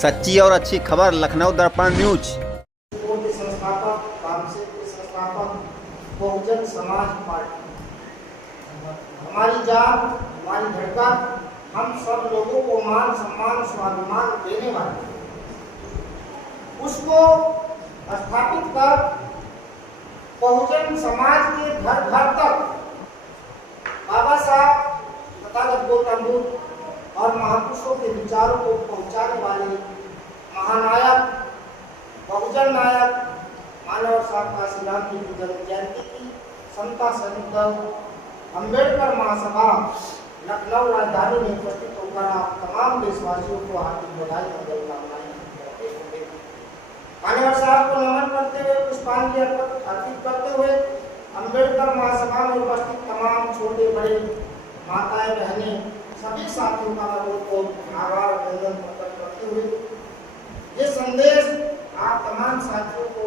सच्ची और अच्छी खबर लखनऊ दर्पण न्यूज। के संस्थापक, कामसेट के संस्थापक, बहुजन समाज पार्टी हमारी जान, हमारी धड़कन, हम सब लोगों को मान सम्मान स्वाभिमान देने वाले उसको स्थापित कर बहुजन समाज के घर घर तक बाबा साहब तथागत गौतम बुद्ध और महापुरुषों के विचारों को पहुंचाने वाले महानायक बहुजन नायक मानव साहब काशीराम जी की जन्म जयंती की समता सैनिक दल अम्बेडकर महासभा लखनऊ राजधानी में उपस्थित होकर आप तमाम देशवासियों को हार्दिक बधाई और शुभकामनाएं देते हुए मानव साहब को नमन करते हुए पुष्पांजलि अर्पित करते हुए अम्बेडकर महासभा में उपस्थित तमाम छोटे बड़े माताएं बहनें सभी साथियों का मैं को आभार अभिनंदन प्रकट करते हुए ये संदेश आप तमाम साथियों को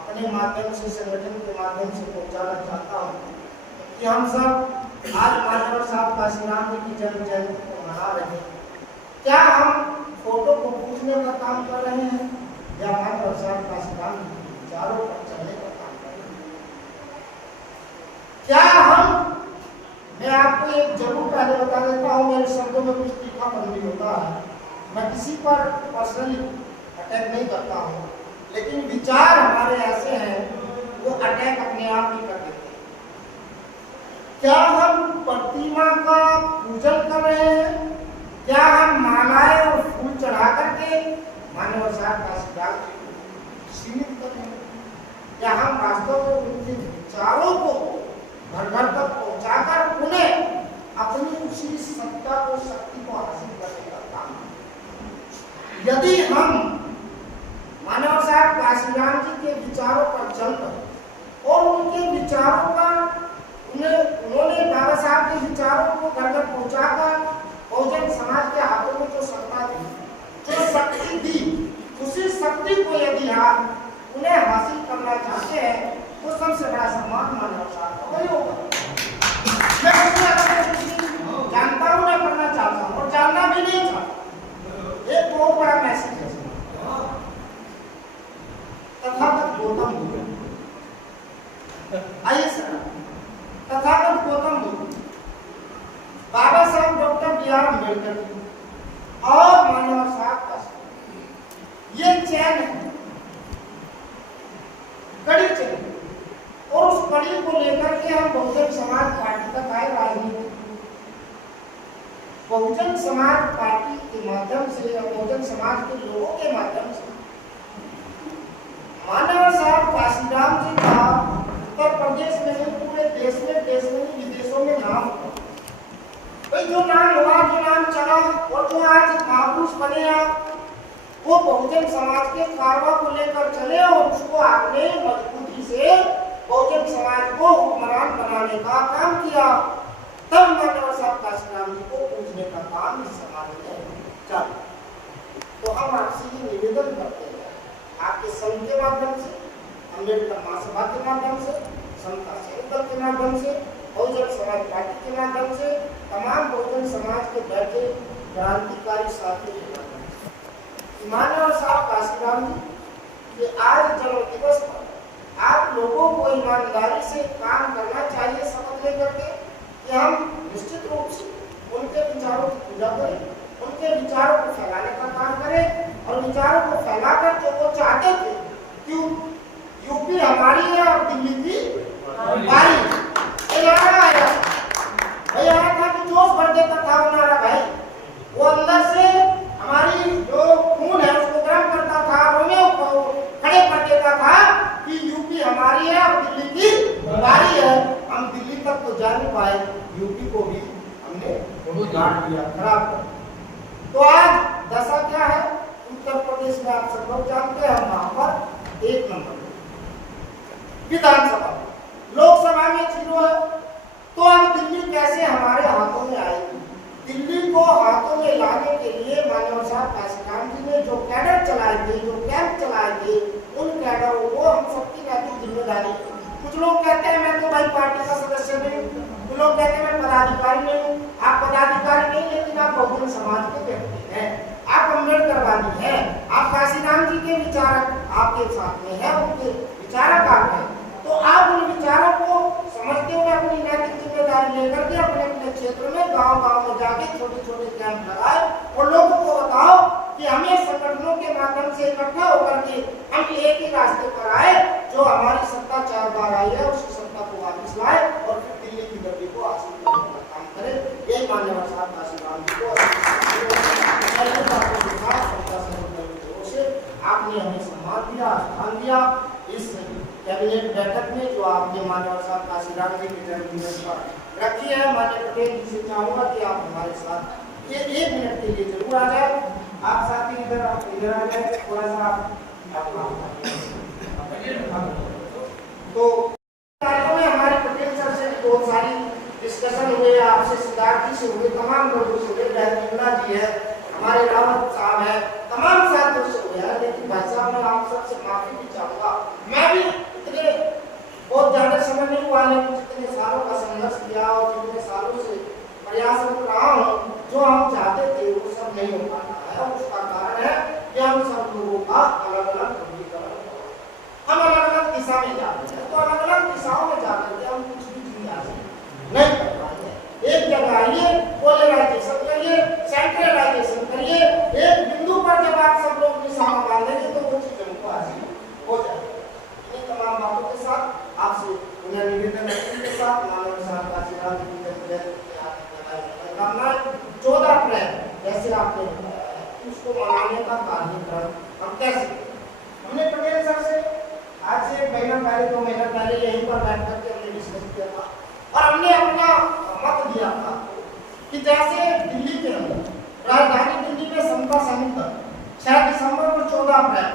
अपने माध्यम से संगठन के माध्यम से पहुंचाना चाहता हूं कि हम सब आज मानव साहब काशीराम जी की जन्म जयंती को मना रहे हैं। क्या हम फोटो को पूछने का काम कर रहे हैं या मानव साहब काशीराम जी के विचारों पर चलने का काम कर रहे हैं? क्या हम मैं आपको एक जरूर पहले बता देता हूँ, मेरे शब्दों में कुछ तीखापन भी होता है, मैं किसी पर पर्सनली अटैक नहीं करता हूँ, लेकिन विचार हमारे ऐसे हैं वो अटैक अपने आप ही कर देते हैं। क्या हम प्रतिमा का पूजन कर रहे हैं? क्या हम मालाएं और फूल चढ़ा करके मानव साहब काशीराम जी को सीमित कर रहे हैं? क्या हम वास्तव में उनके विचारों को घर घर तक पहुंचाकर उन्हें अपनी उसी सत्ता को शक्ति को हासिल करने का काम? यदि हम मानव साहब काशीराम जी के विचारों पर चलकर और उनके विचारों का उन्होंने बाबा साहब के विचारों को घर घर पहुंचाकर बहुजन समाज के हाथों में जो सत्ता दी, जो शक्ति दी, उसी शक्ति को यदि आप उन्हें हासिल करना चाहते हैं तो सबसे बड़ा सम्मान मानव साहब का वही होगा। मैं उसमें जानता हूँ, ना करना चाहता हूँ और जानना भी नहीं चाहता। एक बहुत बड़ा मैसेज है तथागत गौतम बुद्ध। आइए सर, तथागत गौतम बुद्ध, बाबा साहब डॉक्टर बी.आर. अम्बेडकर और मानव साहब का ये चैन है, कड़ी चैन, और उस कड़ी को लेकर के हम बहुजन समाज पार्टी तक आए राजनीति। बहुजन समाज पार्टी के माध्यम से या बहुजन समाज के लोगों के माध्यम से मानव साहब काशीराम जी का उत्तर प्रदेश में पूरे देश में विदेशों में नाम हुआ। भाई जो नाम हुआ, जो नाम चला और जो आज महापुरुष बने आप, वो बहुजन समाज के कारवा को लेकर चले और उसको आपने मजबूती से बहुजन समाज को हुक्मरान बनाने का काम किया। तब मानव साहब काशीराम जी को पूछने का काम इस समाज में चला। तो हम आपसे ये निवेदन करते हैं, आपके संघ के माध्यम से, अम्बेडकर महासभा के माध्यम से, समता सैनिक दल के माध्यम से, बहुजन समाज पार्टी के माध्यम से, तमाम बहुजन समाज के बैठे क्रांतिकारी साथियों के माध्यम से, मानव साहब काशीराम जी के आज जन्म दिवस पर आप लोगों को ईमानदारी से काम करना चाहिए, शपथ लेकर के कि हम निश्चित रूप से उनके विचारों की पूजा करें, उनके विचारों को फैलाने का काम करें और विचारों को फैलाकर जो वो चाहते थे कि यूपी हमारी है और दिल्ली की हमारी, ये नारा आया भाई, आया था कि जोश भर देता था वो नारा भाई, वो अंदर से हमारी जो खून है उसको गर्म करता था, रोमियो को खड़े कर देता था कि यूपी हमारी है और दिल्ली की हमारी है। हम दिल्ली तक तो जा नहीं पाए, यूपी को भी हमने गाड़ दिया, खराब कर। तो आज दशा क्या है उत्तर प्रदेश में, आप सब लोग जानते हैं, हम वहां पर 1 नंबर विधानसभा, लोकसभा में 0 है। तो अब दिल्ली कैसे हमारे हाथों में आएगी? दिल्ली को हाथों में लाने के लिए मानव साहब काशीराम जी ने जो कैडर चलाए थे, जो कैंप चलाए थे, उन कैडरों को हम सबकी नैतिक जिम्मेदारी। कुछ लोग कहते हैं मैं तो भाई पार्टी का सदस्य नहीं, कुछ लोग कहते हैं मैं पदाधिकारी नहीं हूँ। आप पदाधिकारी नहीं, लेकिन आप बहुजन समाज के व्यक्ति हैं, आप अम्बेडकरवादी हैं, आप काशीराम जी के विचारक आपके साथ में है, उनके विचारक आप हैं, तो आप उन विचारों को समझते हुए अपनी नैतिक जिम्मेदारी लेकर के अपने अपने क्षेत्र में गांव-गांव में जाके छोटे-छोटे कैंप लगाए और लोगों को बताओ कि हमें संगठनों के माध्यम से इकट्ठा होकर के हम एक ही रास्ते पर आए, जो हमारी सत्ता 4 बार आई है उसी सत्ता को वापस लाए और फिर दिल्ली की गद्दी को हासिल करने का काम करे। यही मान्यवर साहब काशीराम जी को से आपने हमें सम्मान दिया, स्थान दिया इस कैबिनेट बैठक में, जो आपने मान्यवर साहब काशीराम जी के जन्मदिन पर रखी है। माननीय पटेल जी से चाहूंगा कि आप हमारे साथ ये 1 मिनट के लिए जरूर आ जाए। आप साथी इधर आ जाए, थोड़ा सा तो कार्यक्रम में हमारे पटेल सर से बहुत सारी डिस्कशन हुए, आपसे सिद्धार्थी से हुए, तमाम लोगों से हुए, बिमला जी है, हमारे रावत साहब है, तमाम साथियों से हुए हैं। लेकिन भाई साहब मैं आप सबसे माफी भी चाहूंगा, मैं भी इतने बहुत ज्यादा समय नहीं हुआ, लेकिन जितने सालों का संघर्ष किया और जितने सालों से प्रयासरत रहा हूँ, जो हम चाहते थे वो सब नहीं हो पाता है। उसका कारण है कि हम सब लोगों का अलग अलग ध्रुवीकरण, हम अलग अलग दिशा में जाते हैं, तो अलग अलग दिशाओं में जाते थे हम कुछ भी चीज हासिल नहीं कर पाएंगे। एक जगह आइए, पोलराइजेशन करिए, सेंट्रलाइजेशन करिए, एक बिंदु पर जब आप सब लोग निशाना बांधेंगे तो वो चीज हमको हासिल हो जाएगी। इन तमाम बातों के साथ आपसे उन्हें निवेदन के साथ मानव साहब काशीराम जी के 14 अप्रैल जैसे आपने उसको मनाने का कार्यक्रम हम कैसे, हमने पटेल सर से आज से 1 महीना पहले 2 महीना पहले यहीं पर बैठ करके हमने डिस्कस किया था और हमने अपना मत दिया था कि जैसे दिल्ली के अंदर राजधानी दिल्ली में समता समिति 6 दिसंबर और 14 अप्रैल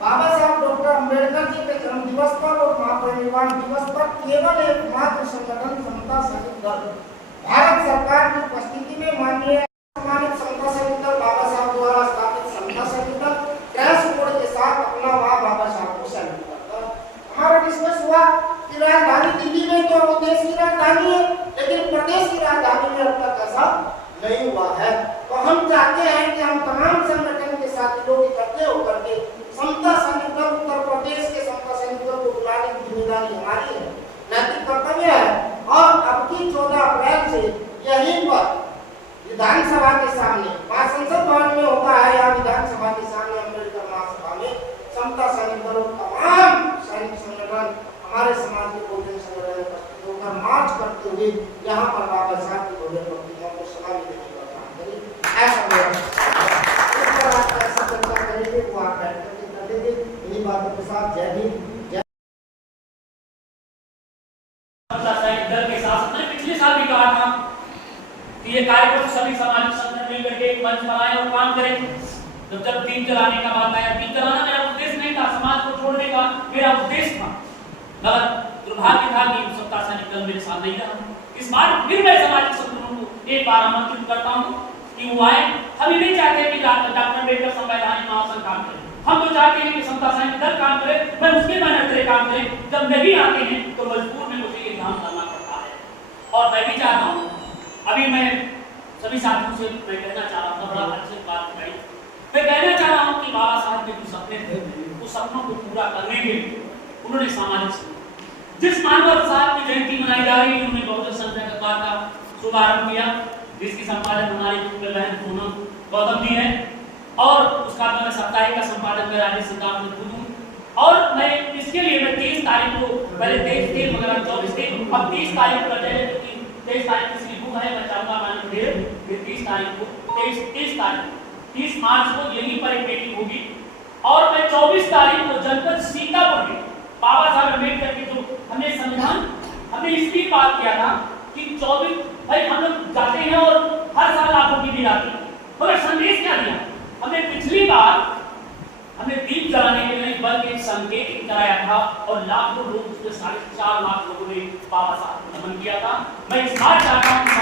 बाबा साहब डॉक्टर अम्बेडकर जी के जन्म दिवस पर और महापरिनिर्वाण दिवस पर केवल एकमात्र संगठन समता समिति दल भारत सरकार की उपस्थिति में माननीय सम्मानित समता समिति दल बाबा साहब द्वारा स्थापित समता समिति दल ड्रेस कोड के साथ अपना वहां बाबा साहब को सैल्यूट करता है। हमारा डिस्कस हुआ कि राजधानी दिल्ली में तो देश की राजधानी है, लेकिन प्रदेश की राजधानी में अब तक ऐसा नहीं हुआ है। तो हम चाहते हैं कि हम तमाम संगठन के साथ लोग इकट्ठे होकर के समता समिति दल उत्तर प्रदेश के समता समिति दल को बुलाने की जिम्मेदारी हमारी है, नैतिक कर्तव्य है। और अब की 14 अप्रैल से यहीं पर विधानसभा के सामने, वहाँ संसद भवन में होता है या विधानसभा के सामने अम्बेडकर महासभा में समता सैनिक दल तमाम सैनिक संगठन हमारे समाज के बहुजन संगठन उपस्थित होकर मार्च करते हुए यहाँ पर बाबा साहब की भव्य प्रतिमा को सलामी देने का काम करें। ऐसा चर्चा करेंगे वो आप बैठ करके कर देंगे। इन्हीं बातों के साथ जय भीम। दल के साथ मैंने पिछले साल भी कहा था कि ये कार्यक्रम सभी सामाजिक संगठन मिलकर के एक मंच बनाए और काम करें। जब टीम चलाने का बात आया, टीम चलाना मेरा उद्देश्य नहीं था, समाज को छोड़ने का मेरा उद्देश्य था, मगर दुर्भाग्य था कि समता सैनिक दल मेरे साथ नहीं रहा। इस बार फिर मैं सामाजिक संगठनों को एक बार आमंत्रित करता हूँ कि वो आए। हम ये नहीं चाहते कि डॉक्टर अम्बेडकर संवैधानिक महासंघ काम करे, हम तो चाहते हैं कि समता सैनिक दल काम करे, मैं उसके मेहनत से काम करे। जब नहीं आते हैं तो मजबूर में मुझे ये काम करना पड़ता है। और मैं भी चाहता हूँ, अभी मैं सभी साथियों से मैं कहना चाह रहा हूँ, बड़ा अच्छी बात कही, मैं कहना चाह रहा हूँ कि बाबा साहब के जो सपने थे उस सपनों को पूरा करने के लिए उन्होंने सामाजिक जिस मानव साहब की जयंती मनाई जा रही है, उन्होंने बहुजन संघ अखबार का शुभारंभ किया, जिसकी संपादक हमारी बहन पूनम गौतम जी है, और उसका मैं साप्ताहिक का संपादक मैं राजेश सिद्धार्थ खुद हूँ। और मैं इसके लिए मैं 30 तारीख को, पहले 23 थी मगर 24 थी, अब 30 तारीख कर जाए, क्योंकि 23 तारीख की स्लिप बुक है, मैं चाहूँगा माननीय पटेल फिर 30 तारीख को 30 मार्च को यहीं पर एक मीटिंग होगी। और मैं 24 तारीख को जनपद सीतापुर में बाबा साहब अम्बेडकर के जो हमने संविधान, हमने इसलिए बात किया था कि 24 भाई हम लोग जाते हैं और हर साल लाखों की भीड़ आती है, मगर संदेश क्या दिया हमने? पिछली बार हमने दीप जलाने के लिए बल्कि एक संकेत कराया था और लाखों लोग, उसमें 4.5 लाख लोगों ने बाबा साहब को नमन किया था। मैं इस बार चाहता हूँ कि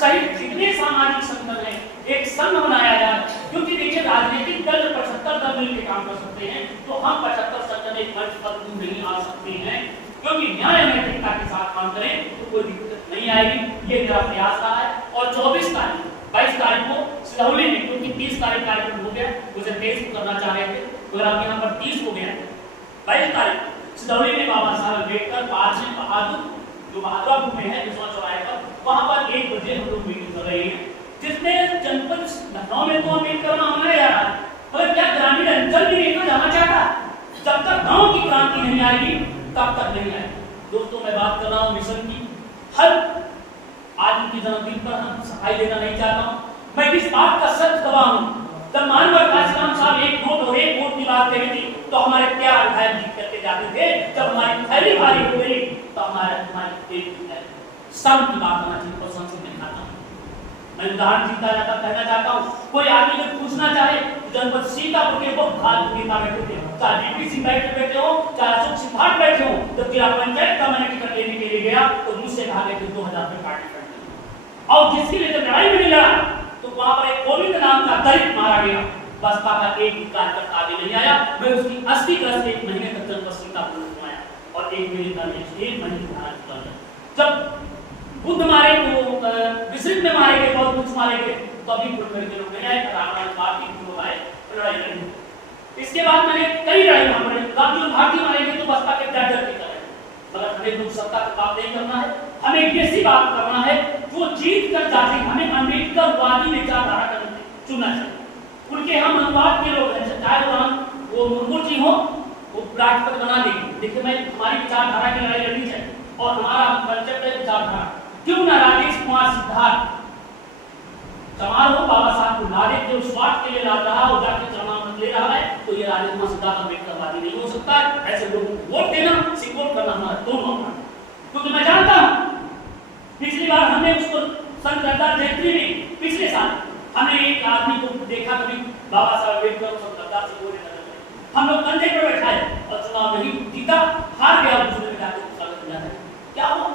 सहित जितने सामाजिक संगठन हैं एक संघ बनाया जाए, क्योंकि देखिए राजनीतिक दल 75 दल मिलकर काम कर सकते हैं, तो हम 75 संगठन एक मंच पर नहीं आ सकते हैं, क्योंकि न्याय नैतिकता के साथ काम करें तो कोई दिक्कत नहीं आएगी। ये मेरा प्रयास रहा है। और 22 तारीख को सिलौली में, क्योंकि 30 तारीख कार्यक्रम हो गया, उसे 23 को करना चाह रहे थे, तो अब यहाँ पर 30 हो गया, 22 तारीख सिलौली में बाबा साहब अम्बेडकर पार्क में बहादुर जो बहादुरपुर में है विश्वा चौराहे पर, वहां पर 1 बजे हम लोग मीटिंग कर रहे हैं, जिसमें जनपद लखनऊ में तो अम्बेडकर मनाया जा रहा है, पर क्या ग्रामीण अंचल भी नहीं तो जाना चाहता? जब तक गांव की क्रांति नहीं आएगी तब तक नहीं आएगी। दोस्तों मैं बात कर रहा हूँ मिशन की, हर आज उनके जन्मदिन पर हम सफाई देना नहीं चाहता हूँ, मैं इस बात का सच गवाह हूँ, जब मानवर काशीराम साहब 1 वोट और 1 वोट की बात कही थी तो हमारे प्यार विधायक जीत करके जाते थे, जब हमारी थैली भारी हो गई तो हमारी सब की बात होना चाहिए, पसंद से मैं खाता हूँ। मैं उदाहरण जीता जाता कहना चाहता हूँ, कोई आदमी जब पूछना चाहे जनपद सीतापुर के बहुत भाग नेता बैठे थे, चाहे बीपी सिंह बैठे हो, चाहे अशोक सिद्धार्थ बैठे हो, जब जिला पंचायत का मैंने टिकट लेने के लिए गया तो मुझसे कहा गया कि 2000 रुपए पार्टी कर, और जिसके लिए जब लड़ाई में लड़ा तो वहां पर एक गोविंद नाम का दलित मारा गया, बसपा का एक भी कार्यकर्ता आगे नहीं आया, मैं उसकी अस्थि कलश 1 महीने तक जनपद सीतापुर में घुमाया और 1 महीने जब बुद्ध मारे तो विश्रित में मारे गए, बहुत कुछ मारे गए, तो अभी के लोग नहीं आए, पार्टी के लोग आए, लड़ाई लड़ी। इसके बाद मैंने कई लड़ाई मारे, रामजी भारती मारे गए तो बसपा के डर के करे, मगर हमें लोक सत्ता का काम नहीं करना है, हमें ऐसी बात करना है जो जीत कर जाती, हमें अम्बेडकरवादी विचारधारा का चुनना चाहिए। उनके हम अनुवाद के लोग हैं, चाहे वो मुर्मू जी हो, वो राष्ट्रपति बना देंगे, देखिए मैं हमारी विचारधारा की लड़ाई लड़नी चाहिए और हमारा कंसेप्ट है विचारधारा। क्यों ना राजेश कुमार सिद्धार्थ समारोह बाबा साहब को नारे जो स्वार्थ के लिए ला रहा हो, जाके चरणामृत ले रहा है, तो ये राजेश कुमार सिद्धार्थ अम्बेडकरवादी नहीं हो सकता। ऐसे लोगों को वोट देना, सपोर्ट करना हमारा दोनों अपना, क्योंकि मैं जानता हूं पिछली बार हमने उसको संत रविदास जयंती में पिछले साल हमने एक आदमी को देखा, कभी बाबा साहब अम्बेडकर और संत रविदास से बोलने लगे, हम लोग कंधे पर बैठाए और चुनाव नहीं जीता, हार गया, दूसरे में जाकर स्वागत किया है। क्या हुआ?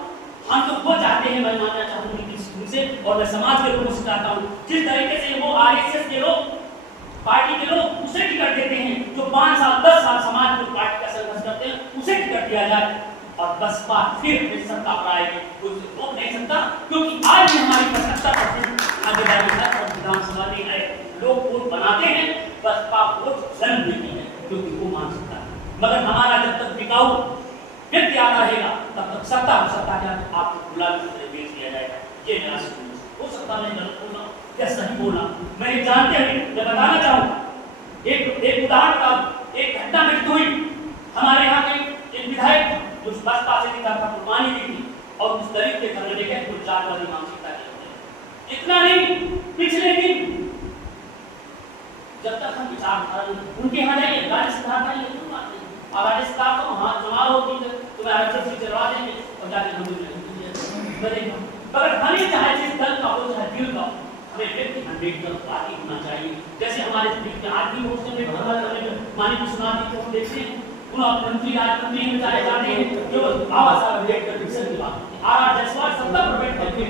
हम तो वो चाहते हैं, मैं मानना चाहूंगी से और मैं समाज के लोगों से चाहता हूं, जिस तरीके से वो आरएसएस के लोग, पार्टी के लोग उसे टिकट देते हैं, जो 5 साल 10 साल समाज को पार्टी का संघर्ष करते हैं, उसे टिकट दिया जाए और बसपा फिर सत्ता पर आएगी, उसे रोक नहीं सकता, क्योंकि आज भी हमारी 75% आबादी है और विधानसभा में है, लोग वोट बनाते हैं, बसपा वोट जन्म देती है, क्योंकि वो मान सकता है, मगर हमारा जब तक टिकाऊ व्यक्ति आता रहेगा तब तक सत्ता क्या आपको गुलामी से बेच दिया जाएगा। ये मेरा हो सकता है गलत बोला या सही बोला, मैं जानते हुए मैं बताना चाहूंगा, एक उदाहरण का एक घटना घटित हुई, हमारे यहाँ के एक विधायक जो बसपा से निकला था, कुर्बानी दी थी और उस दलित के घर में लेकर कुछ जातवादी मानसिकता के, इतना नहीं, पिछले दिन जब तक हम विचारधारा उनके यहाँ जाएंगे, राजेश सिद्धार्थ आएंगे, और राजेश सिद्धार्थ को वहां चुनाव होगी तो मैं आरक्षण से चलवा देंगे और जाके हम बनेगा। अगर हमें चाहे जिस दल का हो चाहे दिल का, हमें व्यक्ति अम्बेडकरवादी होना चाहिए। जैसे हमारे बीच में आज भी बहुत से माननीय विश्वनाथ जी को देखते हैं, उन मंत्री राजमंत्री में चाहे जाते हैं जो बाबा साहब अम्बेडकर विषय की बात करते हैं, आर जयसवाल सत्ता पर बैठ करके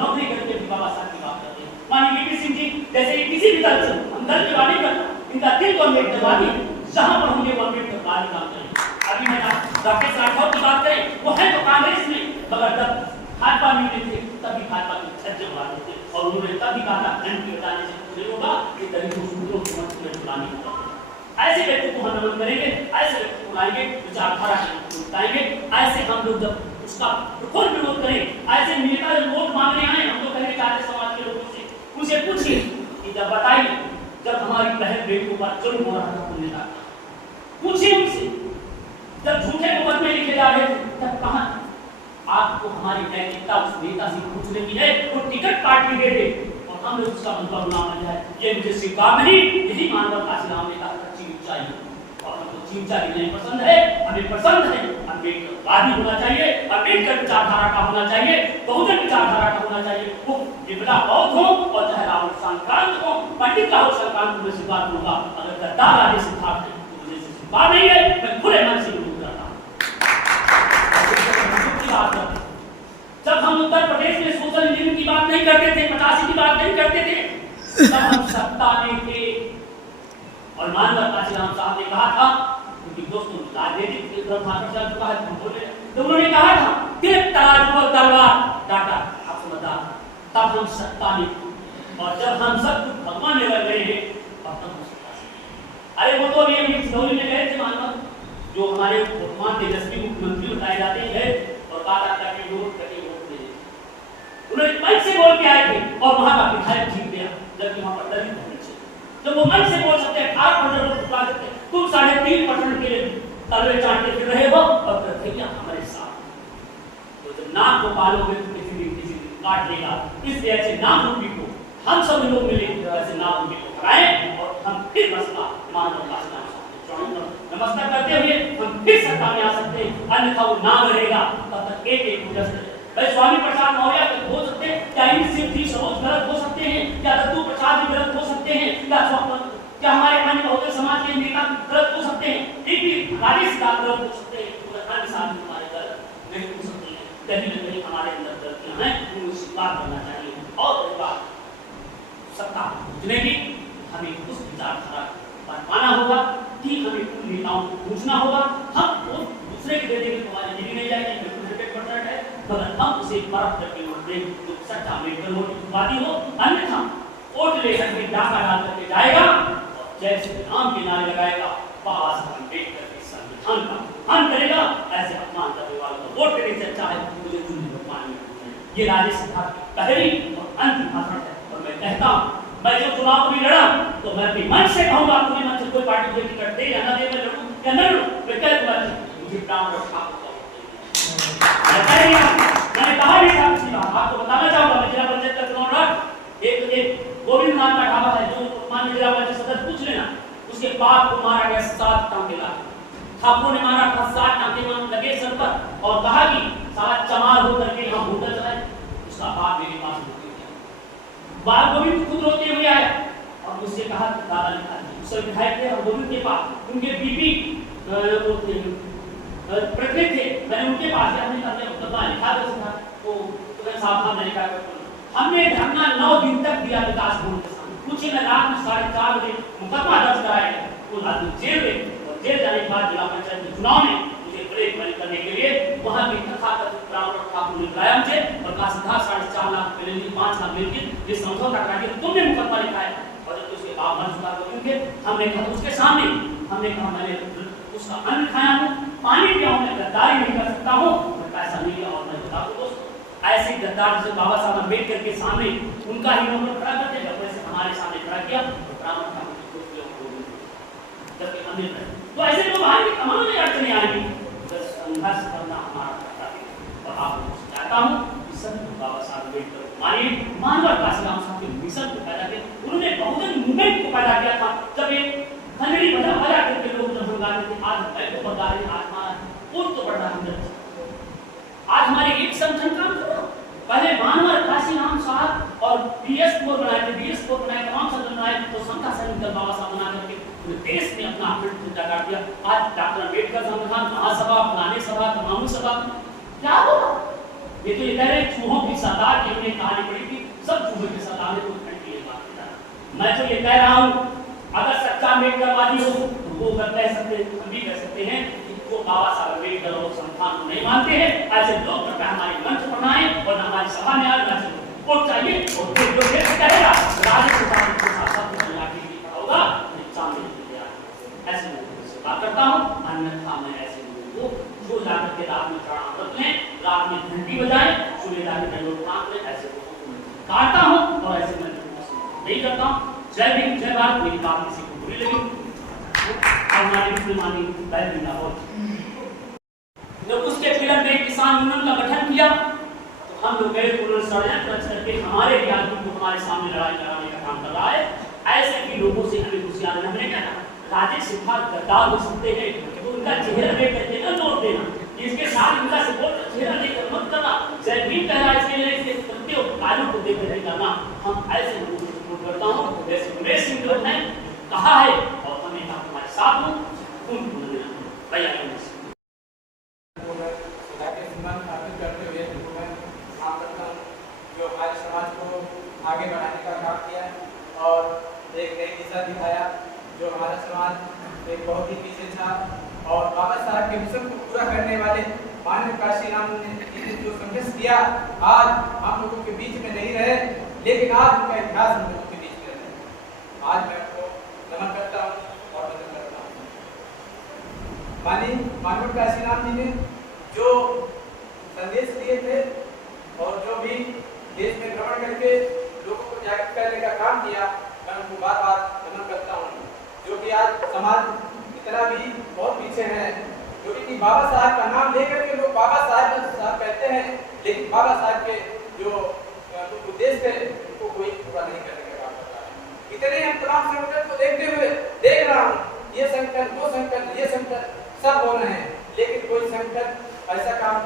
नौकरी करके भी बाबा साहब की बात करते हैं, माननीय वीपी सिंह जी जैसे किसी भी दल से हम दल की बात नहीं करता, इनका दिल तो अम्बेडकरवादी है, जहां पर होंगे वो अम्बेडकरवादी काम करें। अभी मैं राकेश राठौर की बात करें, वो है तो कांग्रेस में, मगर तब भाजपा में थे, तभी भाजपा के छज्जे मारते थे और उन्होंने तभी कहा एमपी हटाने से कुछ नहीं होगा, ये दलितों सूत्रों की मत में चुनानी होगा। ऐसे व्यक्ति को हम नमन करेंगे, ऐसे व्यक्ति को लाएंगे, विचारधारा बताएंगे, ऐसे हम लोग जब उसका खुद विरोध करें, ऐसे नेता जब वोट मांगने आए, हम तो कहने चाहते समाज के लोगों से, उनसे पूछिए कि जब बताइए जब हमारी बहन बेटियों पर जुल्म हो रहा था, नेता पूछिए उनसे, जब झूठे मुकदमे लिखे जा रहे थे तब कहां आपको हमारी नैतिकता उस नेता से पूछने की है, वो टिकट पार्टी दे दे और हम लोग उसका मतलब नाम बन जाए, ये मुझे स्वीकार नहीं, यही मानव काशीराम ने कहा सच्ची ऊंचाई और हमको ऊंचाई नहीं पसंद है, हमें पसंद है अम्बेडकरवादी होना चाहिए, अम्बेडकर विचारधारा का होना चाहिए, बहुजन विचारधारा का होना चाहिए, वो विपदा बौद्ध हो और चाहे राहुल संक्रांत हो, पंडित राहुल संक्रांत को मैं स्वीकार करूंगा, अगर गद्दार राजेश सिद्धार्थ है तो मुझे स्वीकार नहीं है, मैं खुले मन से विरोध करता हूं। जब हम उत्तर प्रदेश में सोशल इंजीनियरिंग की बात नहीं करते थे, 85 की बात नहीं करते थे, तब हम सत्ता में थे और मानव काशीराम साहब ने कहा था, क्योंकि दोस्तों राजनीतिक चुका है, हम बोले तो उन्होंने कहा था कि तराजू और तलवार डाटा आप समझदार, तब हम सत्ता में और जब हम सब कुछ भगवान में लग गए हैं अब तक हो सकता है। अरे वो तो अभी हम सिंदौली में गए थे मानव, जो हमारे वर्तमान तेजस्वी मुख्यमंत्री बताए जाते हैं और बात आता है कि वोट कटे वोट दे, उन्होंने मन से बोल के आए थे और वहां का विधायक जीत गया, जबकि वहां पर दलित होने से जब वो मन से बोल सकते हैं 18% वोट चुका सकते हैं, तुम 3.5% के लिए तलवे चाटते फिर रहे हो और भैया हमारे साथ तो जब नाक को पालोगे तो किसी दिन काट लेगा। इसलिए ऐसे नाम रूपी को हम सब लोग मिले ऐसे नाम रूपी को कराएं और हम फिर मसला मानव का नमस्कार करते हुए हम फिर सत्ता में आ सकते हैं, अन्यथा वो नाम रहेगा तब तक एक एक भाई स्वामी प्रसाद मौर्य हो सकते हैं, क्या जी सरोज गलत हो सकते हैं, क्या दत्तू प्रसाद भी गलत हो सकते हैं, क्या हमारे अन्य बहुजन समाज के नेता गलत हो सकते हैं, ठीक भी राजेश का गलत हो सकते हैं, मगर अन्य साथी हमारे गलत नहीं हो सकते हैं। कहीं न कहीं हमारे अंदर गलतियां हैं, उनको स्वीकार करना चाहिए और बात सत्ता पहुंचने की हमें उस विचारधारा पर पाना होगा कि हमें उन नेताओं को पूछना होगा। हम वो दूसरे के देने की हमारी जिंदगी नहीं जाएगी, बिल्कुल 100% है, मगर हम उसे परख करके उठने जो सच्चा मेडिकल वोट की बात हो, अन्यथा वोट लेकर के डाका डाल करके जाएगा और जय श्री राम के नारे लगाएगा, बाबा साहब अम्बेडकर के संविधान का अपमान करेगा। ऐसे अपमान करने वालों को वोट देने से अच्छा है मुझे चुनने को पानी में। ये राजेश सिद्धार्थ की पहली और अंतिम भाषण है और मैं कहता हूँ मैं जो चुनाव भी लड़ा तो मैं अपने मन से कहूंगा, अपने मन से कोई पार्टी मुझे टिकट दे या ना दे, मैं लड़ूं या न लड़ूं, मैं क्या कहूंगा मुझे ब्राह्मण और ठाकुर मैंने कहा नहीं था पिछली बार, आपको बताना चाहूंगा मैं जिला पंचायत का चुनाव लड़ा, एक गोविंद नाम का ढाबा है जो माननीय जिला पंचायत सदस्य पूछ लेना, उसके बाप को मारा गया 7 टांके लगा, ठाकुर ने मारा था 7 टांके लगे सर पर और कहा कि साला चमार होकर के यहाँ होटल चलाए, उसका बाप मेरे पास बाल गोविंद खुद रोते हुए आया और मुझसे कहा दादा लिखा उस विधायक थे और गोविंद के पास उनके बीपी प्रकृत थे, मैंने उनके पास हमने कहा लिखा था वो तुम्हें सावधान नहीं कर, हमने धरना 9 दिन तक दिया विकास भवन के सामने, पूछे मैं रात में 4:30 बजे मुकदमा दर्ज कराया गया, वो आदमी जेल में और जेल जाने के बाद जिला पंचायत के चुनाव में मुझे ब्रेक बंद करने के लिए वहां के तथाकथित ब्राह्मण ठाकुर ने बुलाया मुझे और कहा सीधा 4.5 लाख पहले 5 लाख मिलकर ये समझौता करा के तुमने मुकदमा लिखाया और जब उसके बाद मन सुधार को उनके हमने कहा उसके सामने हमने कहा मैंने उसका अन्न खाया हूं, पानी पिया हूं, मैं गद्दारी नहीं कर सकता हूं, मैं पैसा नहीं लिया और मैं बता दूं दोस्तों ऐसे गद्दार से बाबा साहब अम्बेडकर के सामने उनका ही नंबर खड़ा करते हैं, वैसे हमारे सामने खड़ा किया तो ब्राह्मण ठाकुर जबकि अन्य तो ऐसे लोग आएंगे, तमाम अड़चने आएंगी, संघर्ष करना हमारा कर्तव्य और आप लोगों से चाहता हूं कि सब बाबा साहब अम्बेडकर मानिए मानव काशीराम साहब के मिशन को पैदा किया, उन्होंने बहुजन मूवमेंट को पैदा किया था। जब एक खंडड़ी बजा करके लोग जब हंगामे थे, आज मैं को बता रहे आज हमारा कौन तो बढ़ा हमदर्द, आज हमारे एक संगठन काम कर रहा पहले मानव काशीराम साहब और BS4 बनाए थे, BS4 बनाए, तमाम संगठन बनाए तो समता सैनिक बाबा साहब बना करके देश में अपना अखंड कर दिया। आज डॉक्टर अम्बेडकर संविधान महासभा, फलाने सभा, तमाम सभा क्या होगा? ये तो ये कह रहे चूहों की सरदार की हमने कहानी पढ़ी थी, सब चूहों की सरदार को खंड की बात है। मैं तो ये कह रहा हूँ अगर सच्चा अम्बेडकरवादी हो तो वो कह सकते हैं, हम भी कह सकते हैं कि वो बाबा साहब अम्बेडकर और संविधान को नहीं मानते हैं, ऐसे लोग कृपया हमारे मंच पर आए और हमारी सभा में आए, वोट चाहिए और फिर जो देश कहेगा राजनीतिक सिद्धांत के साथ साथ होगा ऐसे लोगों से बात करता हूँ, अन्यथा मैं ऐसे लोगों को जो जाकर के रात में प्रणाम रख लें, रात में घंटी बजाएं, सुबह जाकर के प्रणाम लें, ऐसे लोगों को मैं काटता हूँ और ऐसे मैं नहीं करता हूँ। जय भीम जय भारत, मेरी बात किसी को बुरी लगी हमारी मुसलमानी पहली ना हो। जब उसके फिर में किसान यूनियन का गठन किया तो हम लोग गए षड्यंत्र करके हमारे भी आदमी को हमारे सामने लड़ाई कराने का काम कर रहा है। ऐसे भी लोगों से हमें कुछ याद हमने क्या राजेश सिद्धार्थ गद्दार हो सकते हैं तो उनका चेहरा देख करके न नोट देना, इसके साथ उनका सपोर्ट चेहरा देखकर मत करना, जय भीम कह रहा है इसके लिए इसके सत्य कार्यों को देख कर करना। हम ऐसे लोगों को सपोर्ट करता हूँ जैसे उमेश सिंह लोग हैं कहा है और हमें हमारे साथ हूँ उनको भैया जो हमारे समाज को आगे बढ़ाने का काम किया और एक नई दिशा दिखाया, जो हमारा समाज एक बहुत ही पीछे था और बाबा साहब के मिशन को पूरा करने वाले माननीय काशीराम ने जो संघर्ष किया आज हम लोगों के बीच में नहीं रहे, लेकिन आज उनका इतिहास हम लोगों के बीच में है। आज मैं उनको नमन करता हूँ और वंदन करता हूँ। माननीय काशीराम जी ने जो संदेश दिए थे और जो भी देश में भ्रमण करके लोगों को जागृत करने का काम किया, मैं उनको बार बार नमन करता हूँ। जो कि आज समाज इतना भी बहुत पीछे है, जो कि बाबा साहब का नाम लेकर के लोग बाबा साहब कहते हैं, लेकिन बाबा साहब के जो उद्देश्य थे उनको कोई पूरा नहीं करने का काम करता है। इतने हम तमाम संकट को देखते हुए देख रहा हूँ, ये संकट वो संकट ये संकट सब हो रहे हैं, लेकिन कोई संकट ऐसा काम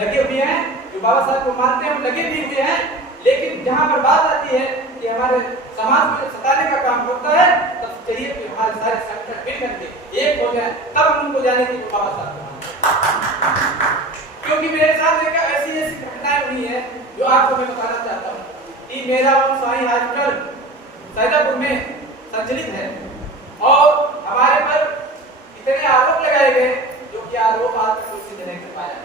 लगे हुए हैं जो बाबा साहब को मानते हैं, लगे भी हुए हैं, लेकिन जहाँ पर बात आती है कि हमारे समाज में सताने का काम होता है, तब चाहिए कि हमारे सारे संकट मिल करके एक हो जाए, तब हम उनको जाने की बाबा साहब को। क्योंकि मेरे साथ एक ऐसी घटनाएं हुई है जो आपको मैं बताना चाहता हूँ कि मेरा साईं हॉस्पिटल सैदापुर में संचालित है और हमारे पर इतने आरोप लगाए गए जो कि आरोप आज तक कोई सिद्ध नहीं कर पाया।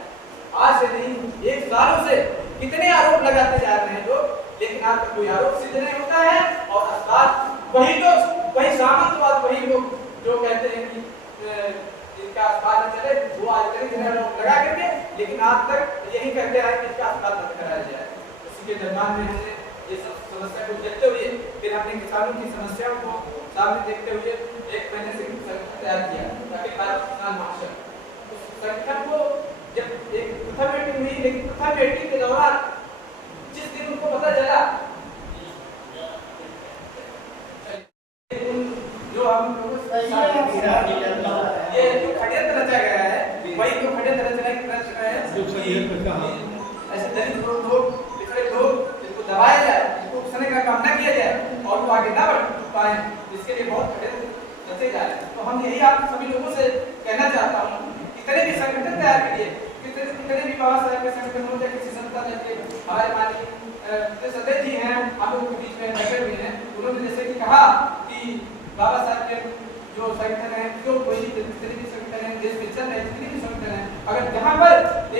आज से नहीं 1 सालों से कितने आरोप लगाते जा रहे हैं लोग, लेकिन आज तक कोई आरोप सिद्ध नहीं होता है। और अस्पताल वही लोग, वही सामंतवाद, वही लोग जो कहते हैं कि इनका अस्पताल न चले, वो आज तक लगा करके, लेकिन आज तक यही कहते हैं कि इसका अस्पताल बंद कराया जाए। उसी के दरम्यान में हमने ये सब समस्या को देखते हुए फिर हमने किसानों की समस्याओं को सामने देखते हुए 1 महीने से संगठन तैयार किया ताकि भारत किसान महासंघ उस संगठन को जब एक प्रथम मीटिंग हुई, लेकिन प्रथम मीटिंग के दौरान जिस दिन उनको पता चला जो हम ये जो षड्यंत्र रचा गया है, वही जो षड्यंत्र रच रहे हैं, ऐसे दलित लोग पिछड़े लोग जिनको दबाया जाए, जिनको उकसाने का काम न किया जाए और वो आगे ना बढ़ पाए, इसके लिए बहुत षड्यंत्र रचे जा रहे हैं। तो हम यही आप सभी लोगों से कहना चाहता हूँ, कितने भी संगठन तैयार करिए, कितने भी बाबा साहब के संगठन हो, किसी संस्था के हमारे माननीय सदस्य जी हैं, हम लोगों के बीच में बैठे हुए हैं, उन्होंने जैसे कि कहा कि बाबा साहब के जो संगठन है, जो कोई जितने भी संगठन है देश में चल रहे जितने भी संगठन है, अगर जहाँ पर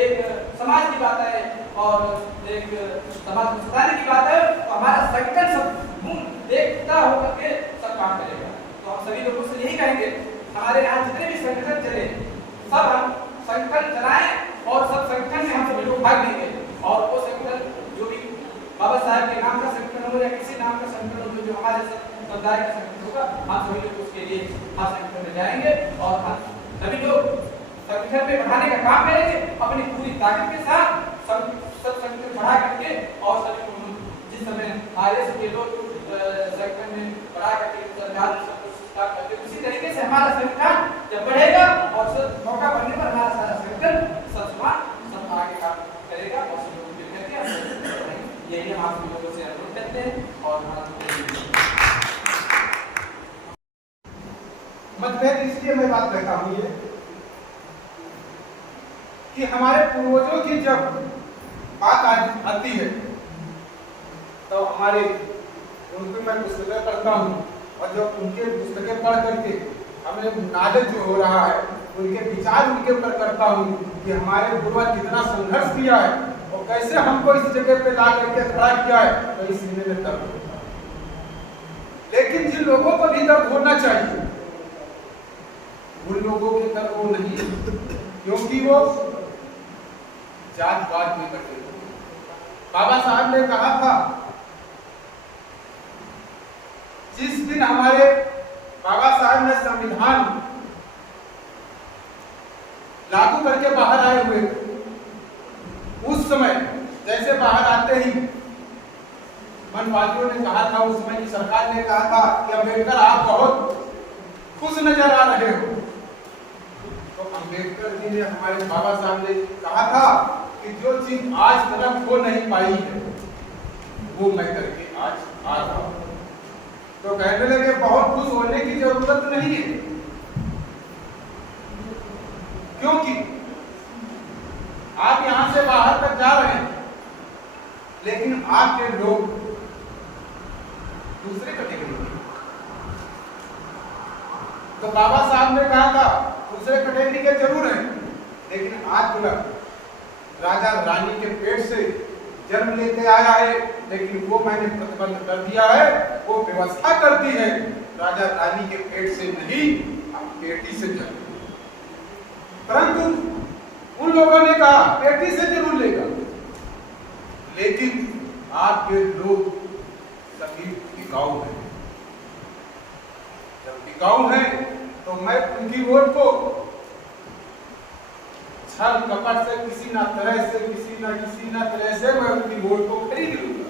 एक समाज की बात है और एक समाज को सताने की बात है, तो हमारा संगठन सब देखता होकर के सब काम करेगा। तो हम सभी लोगों से यही कहेंगे, हमारे यहाँ जितने भी संगठन चले, सब हम संगठन चलाएं और सब संगठन में हम सभी लोग भाग लेंगे, और वो संगठन जो भी बाबा साहब के नाम का संगठन हो या किसी नाम का संगठन हो, जो हमारे समुदाय का संगठन होगा, हम सभी लोग उसके लिए हर संगठन में जाएंगे और हम सभी लोग संगठन में बढ़ाने का काम करेंगे अपनी पूरी ताकत के साथ, सब संगठन बढ़ा करके, और सभी लोग जिस समय आरएस के लोग संगठन में बढ़ा करके सरकार करके, उसी तरीके से हमारा संगठन जब बढ़ेगा और मौका बनने पर हमारा सारा संगठन सब आगे काम करेगा और सब लोग मिल करके यही हम आप लोगों से अनुरोध करते हैं। और मतभेद इसलिए मैं बात कहता हूँ ये कि हमारे पूर्वजों की जब बात आती है तो हमारे उनकी मैं पुस्तकें पढ़ता हूँ, और जब उनके पुस्तकें पढ़ करके हमें नॉलेज जो हो रहा है, उनके विचार उनके ऊपर करता हूँ कि हमारे पूर्वज कितना संघर्ष किया है और कैसे हमको इस जगह पे ला करके खड़ा किया है, तो इस सीने में दर्द होता है। लेकिन जिन लोगों को भी दर्द होना चाहिए, उन लोगों के दर्द वो नहीं, क्योंकि वो जात पात में बटे। बाबा साहब ने कहा था, जिस दिन हमारे बाबा साहब ने संविधान लागू करके बाहर आए हुए, उस समय जैसे बाहर आते ही मनवादियों ने कहा था, उस समय की सरकार ने कहा था कि अम्बेडकर आप बहुत खुश नजर आ रहे हो। तो अम्बेडकर जी ने, हमारे बाबा साहब ने कहा था कि जो चीज आज तक हो नहीं पाई है वो मैं करके आज आ रहा हूं। तो कहने लगे बहुत खुश होने की जरूरत नहीं है, क्योंकि आप यहां से बाहर तक जा रहे हैं, लेकिन आपके लोग दूसरे कैटेगरी के। तो बाबा साहब ने कहा था दूसरे कैटेगरी के जरूर हैं, लेकिन आप राजा रानी के पेट से जन्म लेते आया है लेकिन वो मैंने प्रतिबंध कर दिया है, वो व्यवस्था कर दी है, राजा रानी के पेट से नहीं, हम पेटी से जन्म। परंतु उन लोगों ने कहा पेटी से जरूर लेगा, लेकिन आपके लोग सभी टिकाऊ हैं। जब टिकाऊ हैं तो मैं उनकी वोट को छल कपट से किसी ना तरह से मैं उनकी वोट को खरीद लूंगा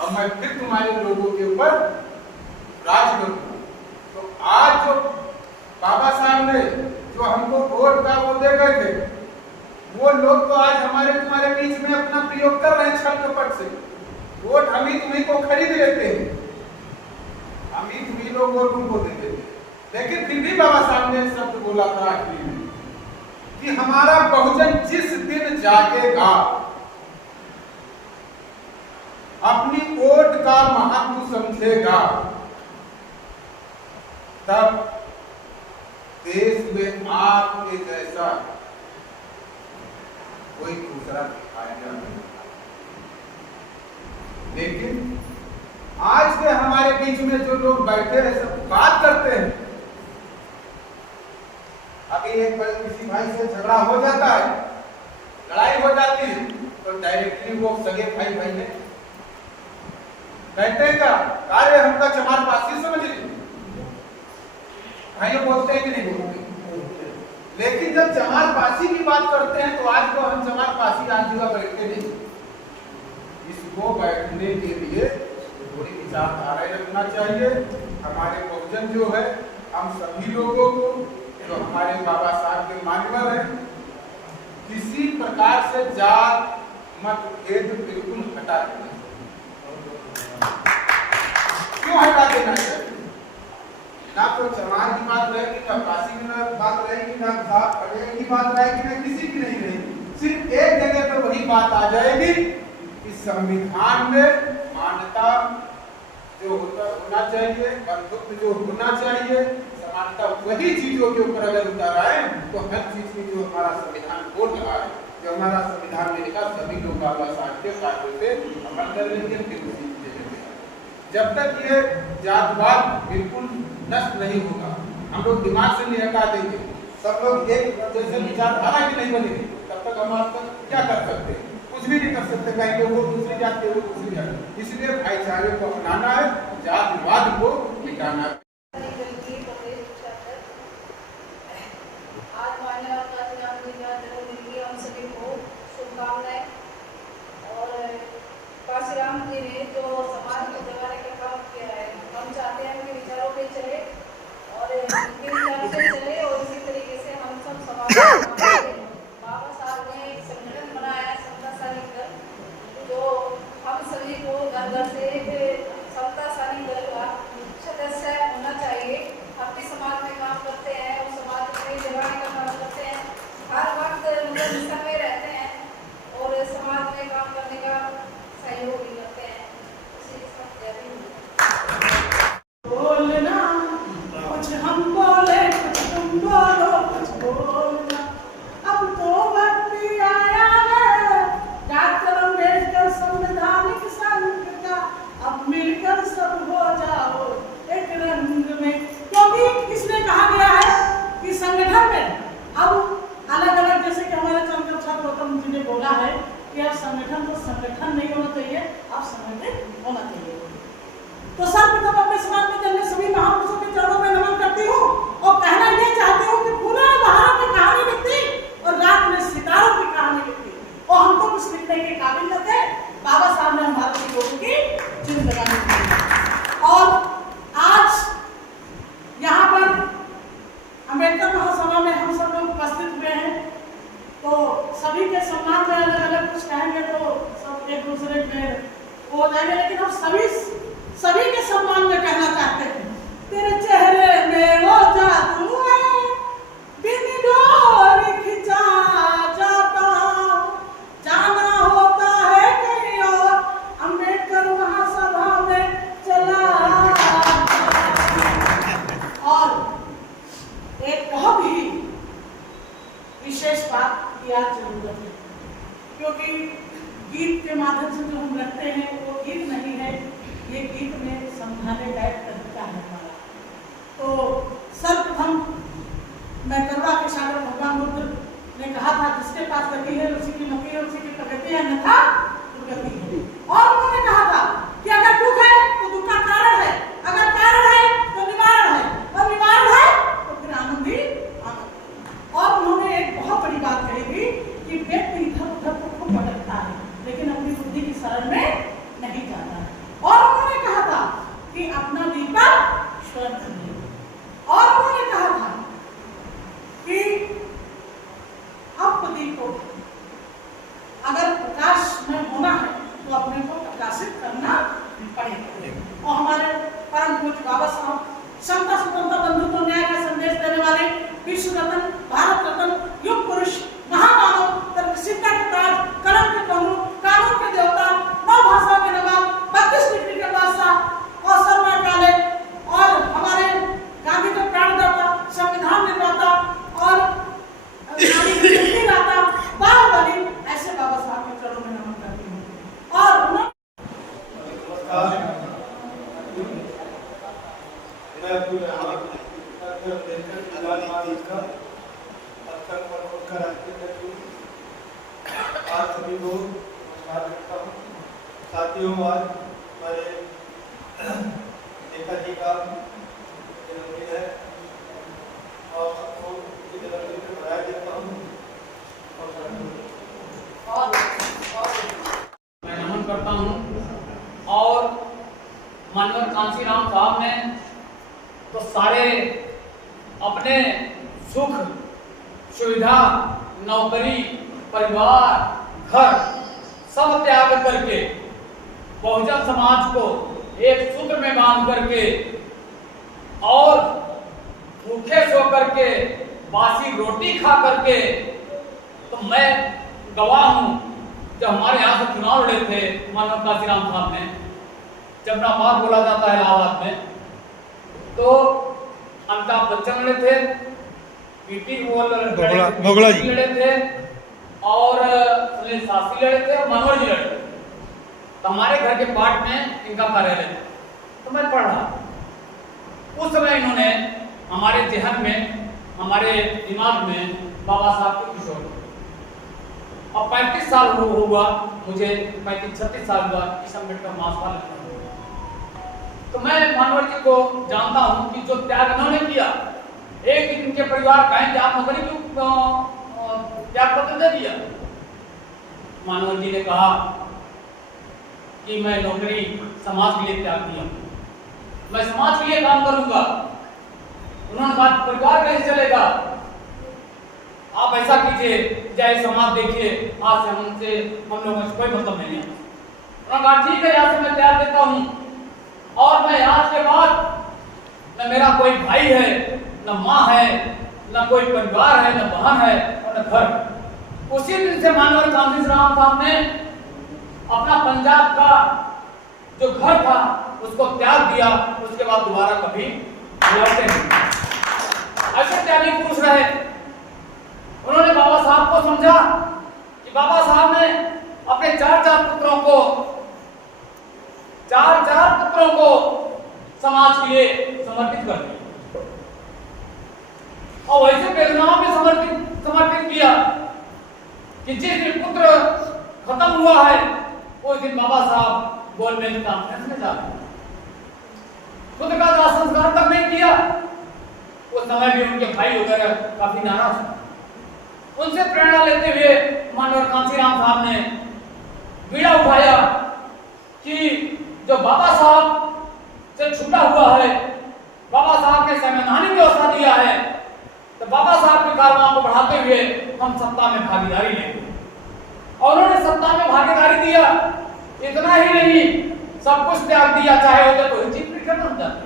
और मैं फिर तुम्हारे लोगों के ऊपर राज करूंगा। तो आज जो बाबा साहब ने जो हमको वोट का वो दे गए थे, वो लोग तो आज हमारे तुम्हारे बीच में अपना प्रयोग कर रहे हैं छल कपट से। वोट हम ही तुम्ही को खरीद लेते हैं, हम ही तुम्ही लोग वोट उनको दे देते हैं। लेकिन फिर भी बाबा साहब ने शब्द बोला था आखिरी में कि हमारा बहुजन जिस दिन जागेगा, अपनी वोट का महत्व समझेगा, तब देश में आपके जैसा कोई दूसरा दिखाएगा नहीं। लेकिन आज के हमारे बीच में जो लोग बैठे हैं सब बात करते हैं। अभी एक बार किसी भाई से झगड़ा हो जाता है, लड़ाई हो जाती है, तो डायरेक्टली वो सगे भाई भाई है कहते हैं क्या कार्य हमका चमार पासी समझ ली, भाइयों बोलते हैं कि नहीं बोलते। लेकिन जब चमार पासी की बात करते हैं तो आज को हम चमार पासी आज जगह बैठते नहीं। इसको बैठने के लिए थोड़ी विचारधारा रखना चाहिए। हमारे बहुजन जो है, हम सभी लोगों को जो हमारे बाबा साहब के मानवर हैं, किसी प्रकार से जात मत भेद बिल्कुल हटा देना। क्यों हटा देना चाहिए? ना तो चमार की बात रहेगी, ना पासी की बात रहेगी, ना जात पटेल की बात रहेगी, ना किसी की नहीं रहेगी। सिर्फ एक जगह पर वही बात आ जाएगी कि संविधान में मान्यता जो होना चाहिए, बंधुत्व जो होना चाहिए, समानता, वही चीजों के ऊपर अगर उतारा है तो हर चीज की जो हमारा संविधान बोल रहा है, जो हमारा संविधान में लिखा, सभी लोग बाबा साहब के कार्यों से अमल कर लेंगे। फिर उसी जब तक ये जातवाद बिल्कुल नष्ट नहीं होगा, हम लोग दिमाग से नहीं हटा देंगे, सब लोग एक जैसे विचारधारा की नहीं बनेगी, तब तक हम आज तक क्या कर सकते हैं? कुछ भी नहीं कर सकते। कहेंगे वो दूसरी जात के, वो दूसरी जात। इसलिए भाईचारे को अपनाना है, जातिवाद को मिटाना है। आज माननीय काशीराम जी का जन्मदिन की हम सभी को शुभकामनाएं। और काशीराम जी ने जो समाज को जगाने का काम किया है, हम चाहते हैं उनके विचारों पे चले और उनके विचारों से चले और इसी तरीके से हम सब समाज बाबा साहब ने एक संगठन बनाया, समतासानी दल, जो हम सभी को घर घर से एक समतासानी दल का सदस्य होना चाहिए। हम भी समाज में काम करते हैं और समाज में जगाने का काम करते हैं, हर वक्त मिशन में रहते हैं और समाज में काम करने का सहयोग भी करते हैं। बोलना कुछ हम बोले कुछ प्रगति है, उसी की नौकरी है, उसी की प्रगति है, अन्यथा दुर्गति है। और उन्होंने कहा था कि अगर दुख है तो दुख का कारण है, अगर कारण है तो निवारण है, और निवारण है तो फिर आनंद ही आनंद। और उन्होंने एक बहुत बड़ी बात कही थी कि व्यक्ति इधर उधर को खूब भटकता है लेकिन अपनी बुद्धि की शरण में नहीं जाता है। और उन्होंने कहा था कि अपना दीपक स्वयं जलाइए। और उन्होंने कहा था कि आप दीपो अगर प्रकाश में होना है तो अपने को प्रकाशित करना पड़ेगा। और हमारे परम पूज्य बाबा साहब समता स्वतंत्रता बंधुत्व न्याय का संदेश देने वाले विश्व रत्न, भारत रत्न, युग पुरुष, महामानव, तर्कसिद्धा के ताज, कलम के बंधु, कानून के देवता, नौ भाषाओं के नवाब, 32 डिग्री के बादशाह और सर्वमय काले, और हमारे गांधी के प्राणदाता, संविधान निर्माता और दाता बाहुबली, ऐसे बाबा साहब के चरणों में नमन करती हूँ। और उन्होंने आज सभी को नमस्कार करता हूँ। साथियों, आज हमारे नेताजी का जन्मदिन है और सबको उनके जन्मदिन पर बधाई देता हूँ। मैं नमन करता हूँ। और माननीय कांशीराम साहब ने तो सारे अपने सुख सुविधा, नौकरी, परिवार, घर सब त्याग करके बहुजन समाज को एक सूत्र में बांध करके और भूखे सो करके बासी रोटी खा करके, तो मैं गवाह हूं। जब हमारे यहाँ से चुनाव लड़े थे माननीय कांशीराम साहब ने, जब नाबाद बोला जाता है इलाहाबाद में, तो अमिताभ बच्चन लड़े थे, पीटी बोगला जी लड़े थे, और सुनील शास्त्री लड़े थे, और मनोहर जी लड़े थे। तो हमारे घर के पार्ट में इनका कार्यालय था, तो मैं पढ़ रहा। उस समय इन्होंने हमारे जहन में, हमारे दिमाग में बाबा साहब को किशोर। अब 35 साल हुआ मुझे, 35-36 साल हुआ इस अम्बेडकर महासभा लगता। तो मैं मनोहर जी को जानता हूं कि जो त्याग इन्होंने किया, एक दिन इनके परिवार कहें कि आप नौकरी क्यों त्याग पत्र दे दिया। मनोहर जी ने कहा कि मैं नौकरी समाज के लिए त्याग दिया, मैं समाज के लिए काम करूंगा। उन्होंने कहा परिवार कैसे चलेगा, आप ऐसा कीजिए, जय समाज देखिए, आज से हम लोगों से कोई मतलब नहीं है। उन्होंने कहा ठीक है, आज से मैं त्याग देता हूं, और मैं आज के बाद न मेरा कोई भाई है, न माँ है, न कोई परिवार है, न बहन है, और न घर। उसी दिन से माननीय कांशीराम साहब ने अपना पंजाब का जो घर था उसको त्याग दिया। उसके बाद दोबारा कभी लौटे नहीं। ऐसे त्यागी पुरुष रहे। उन्होंने बाबा साहब को समझा कि बाबा साहब ने अपने चार पुत्रों को समाज के लिए समर्पित कर दिया, और वैसे वेदनाओं में समर्पित किया कि जिस दिन पुत्र खत्म हुआ है उस दिन बाबा साहब गोलमेज कॉन्फ्रेंस में जा रहे। खुद का दाह संस्कार तक नहीं किया। उस समय भी उनके भाई वगैरह काफी नाराज थे। उनसे प्रेरणा लेते हुए माननीय कांशीराम साहब ने बीड़ा उठाया कि जो बाबा साहब से छूटा हुआ है, बाबा साहब ने संवैधानिक व्यवस्था दिया है, तो बाबा साहब की कारवां को बढ़ाते हुए हम सत्ता में भागीदारी लेंगे। और उन्होंने सत्ता में भागीदारी दिया। इतना ही नहीं, सब कुछ त्याग दिया, चाहे होते तो चीफ मिनिस्टर बन जाते।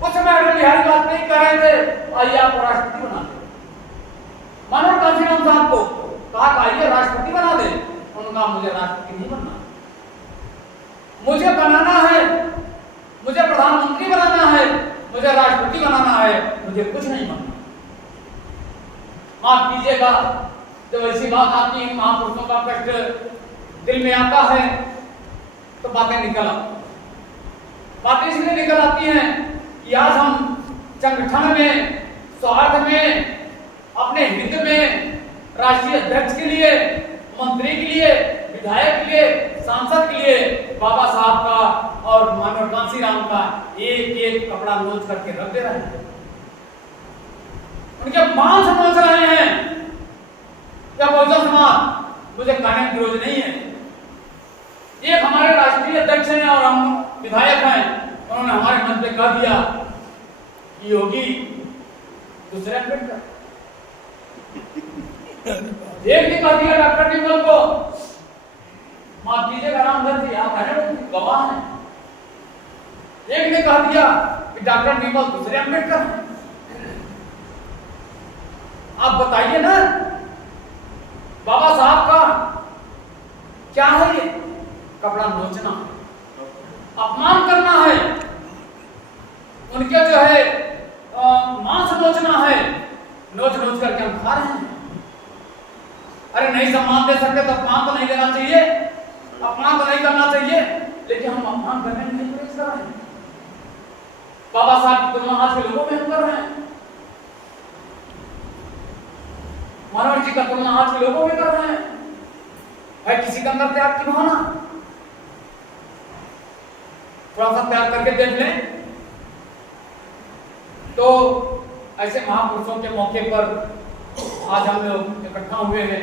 उस समय अटल बिहारी वाजपेयी कह रहे थे आइए आपको राष्ट्रपति बना दे। माननीय कांशीराम साहब को कहा आइए राष्ट्रपति बना दे। उन्होंने कहा मुझे राष्ट्रपति नहीं बनना, मुझे बनाना है, मुझे प्रधानमंत्री बनाना है, मुझे राष्ट्रपति बनाना है, मुझे कुछ नहीं बनना। माफ कीजिएगा, जब ऐसी बात आती है, महापुरुषों का कष्ट दिल में आता है तो बातें निकल आती। बातें इसलिए निकल आती हैं कि आज हम संगठन में, स्वार्थ में, अपने हित में राष्ट्रीय अध्यक्ष के लिए, मंत्री के लिए, विधायक के लिए, सांसद के लिए बाबा साहब का और मानव कांसीराम का एक एक कपड़ा नोच करके रख दे रहे हैं, उनके मांस नोच रहे हैं। क्या बहुजन समाज मुझे कहने की जरूरत नहीं है। एक हमारे राष्ट्रीय अध्यक्ष हैं और हम विधायक हैं, उन्होंने हमारे मन पे कह दिया कि योगी दूसरे अम्बेडकर, एक ने कह दिया डॉक्टर टिम्बल को, माफ कीजिएगा रामधन जी आप गवाह हैं, एक ने कह दिया कि डॉक्टर टिम्बल दूसरे अम्बेडकर हैं। आप बताइए ना, बाबा साहब का क्या है ये? कपड़ा नोचना, अपमान करना है, उनके जो है मांस नोचना है, नोच नोच करके हम खा रहे हैं। अरे नहीं सम्मान दे सकते तो अपमान तो नहीं देना चाहिए, अपमान तो नहीं करना चाहिए, लेकिन हम अपमान करने में नहीं प्रयास कर रहे हैं। बाबा साहब की तुलना आज के लोगों में हम कर रहे हैं, मानव जी का तुलना आज के लोगों में कर रहे हैं। है किसी के अंदर त्याग की भावना? थोड़ा सा त्याग करके देख लें। तो ऐसे महापुरुषों के मौके पर आज हम लोग इकट्ठा हुए हैं,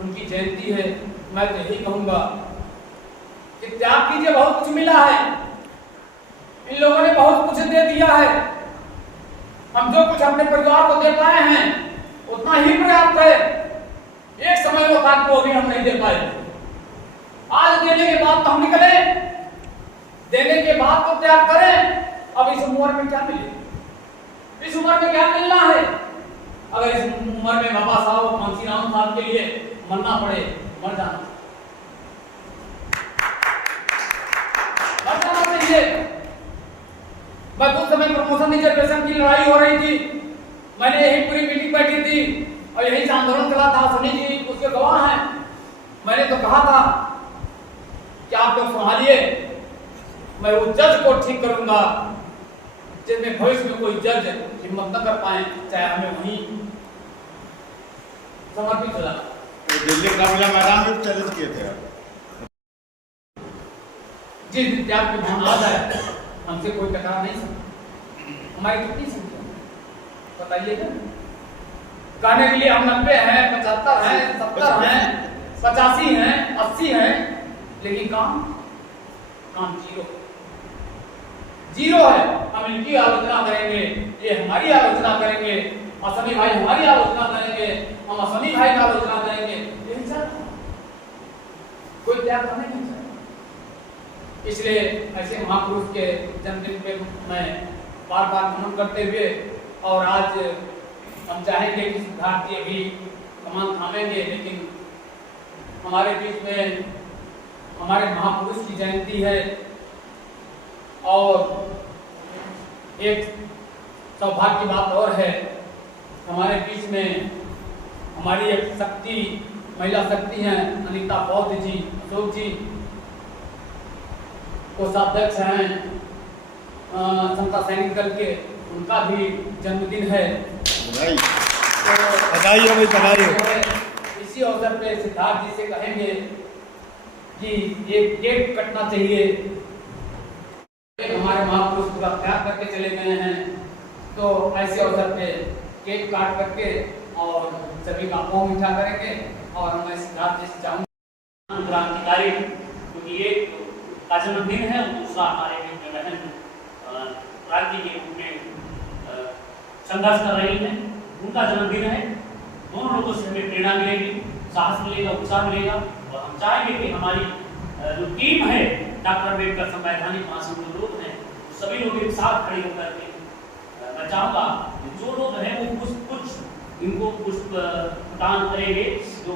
उनकी जयंती है। मैं तो यही कहूंगा कि त्याग कीजिए, बहुत कुछ मिला है, इन लोगों ने बहुत कुछ दे दिया है। हम जो कुछ अपने परिवार को दे पाए हैं उतना ही पर्याप्त है। एक समय वो था कि वो भी हम नहीं दे पाए, आज देने के बाद तो हम निकले, देने के बाद तो त्याग करें। अब इस उम्र में क्या मिले, इस उम्र में क्या मिलना है? अगर इस उम्र में बाबा साहब और कांसीराम साहब के लिए मरना पड़े, मर जाना चाहिए। मैं उस समय प्रमोशन रिजर्वेशन की लड़ाई हो रही थी, मैंने यही पूरी मीटिंग बैठी थी और यही से आंदोलन चला था, सुनी जी उसके गवाह हैं। मैंने तो कहा था कि आप लोग संभालिए, मैं उस जज को ठीक करूंगा जिसमें भविष्य में कोई जज हिम्मत न कर पाए, चाहे हमें वहीं समर्पित हो जाना। दिल्ली काबिला मैदान में चैलेंज किए थे जिस दिन त्याग की भावना आ जाए हमसे कोई टकरा नहीं सकता। हमारी कितनी संख्या बताइए ना? कहने के लिए हम 90 हैं, 75 हैं, 70 हैं, 85 हैं, 80 हैं, लेकिन काम जीरो है। हम इनकी आलोचना करेंगे, ये हमारी आलोचना करेंगे, असमी भाई हमारी आलोचना करेंगे, हम असमी भाई की आलोचना करेंगे, यही सब कोई त्याग करने नहीं चाहिए। इसलिए ऐसे महापुरुष के जन्मदिन पे मैं बार बार नमन करते हुए, और आज हम चाहेंगे कि भारतीय भी कमान थामेंगे, लेकिन हमारे बीच में हमारे महापुरुष की जयंती है और एक सौभाग्य की बात और है, हमारे बीच में हमारी एक शक्ति, महिला शक्ति हैं अनीता बौद्ध जी, अशोक जी कोषाध्यक्ष हैं समता सैनिक दल के, उनका भी जन्मदिन है। बधाई हो भाई, बधाई हो। इसी अवसर पे सिद्धार्थ जी से कहेंगे कि ये केक कटना चाहिए। हमारे महापुरुष पूरा त्याग करके चले गए हैं, तो ऐसे अवसर पे केक काट करके और सभी का पाँव मीठा करेंगे। और मैं सिद्धार्थ जी से चाहूँगा क्रांतिकारी, क्योंकि ये का जन्मदिन है, दूसरा हमारे बहन क्रांति के रूप में संघर्ष कर रही है, उनका जन्मदिन है। दोनों लोगों से हमें प्रेरणा मिलेगी, साहस मिलेगा, उत्साह मिलेगा, और हम चाहेंगे कि हमारी जो टीम है डॉक्टर अम्बेडकर संवैधानिक महासंघ जो लोग हैं, सभी लोग एक साथ खड़े होकर के मैं चाहूँगा जो लोग हैं वो कुछ इनको पुष्प दान करेंगे, जो